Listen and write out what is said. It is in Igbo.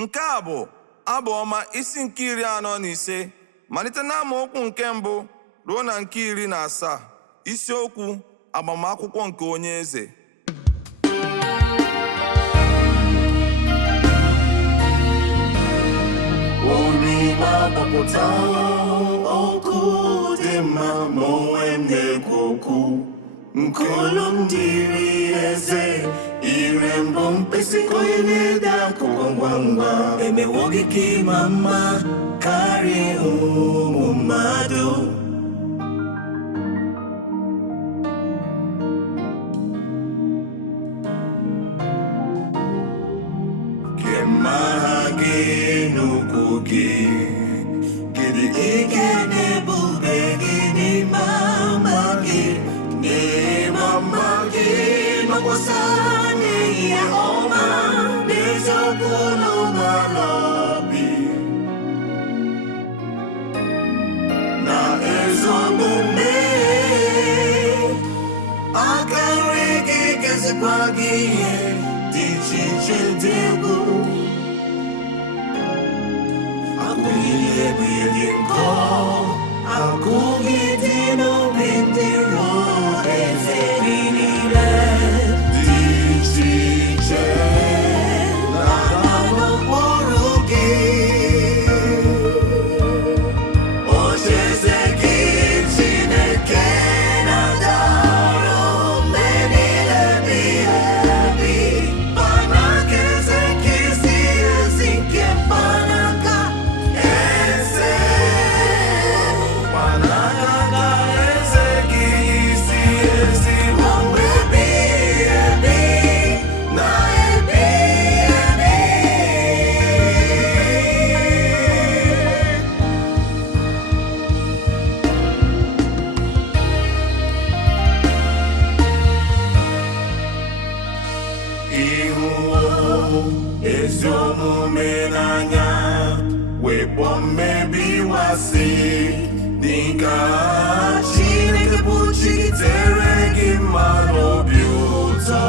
Nke a bụ Abụ Ọma isi nke 45 malite n'amaokwu nke 1 ruo na nke 17, isiokwu agbamakwụkwọ nke onye eze. Orima gbapụta okwu dị mma ma onwe m na-ekwu okwu nke olu m dịrị eze, ire mbụ mkpịsị onye na-ede akụkọ ngwa ngwa. Emewo gị ka ịma mma karịa ụmụ mmadụ. Kemma ha gị n'ukwu gị, gịdị ike na-ebube gị n'ime ama gị, n'ime ama gị nọkwasa n'ihe ọma n'eziokwu n'ụgbọala obi na ezi omume. Aka nri gị ga-ezikwa gị ihe dị iche iche dị egwu. Akụ niile bụ ịdị nkọ, akụ gị dị n'obi ndị ruo eze niile dị iche iche na-aga n'okpuru gị. Ocheeze gị Chineke na-adara mgbe niile ebighị ebi. Mkpanaka eze ka isi ezi nke mkpanaka eze. Mkpanaka eze gị isi ezi bụ mgbe ebighị ebi na ebighị ebi. Ịhụwo ezi omume n'anya, wepụ mmebi iwasị n'ike Chineke bụ chitere gị mma n'obi ụtọ.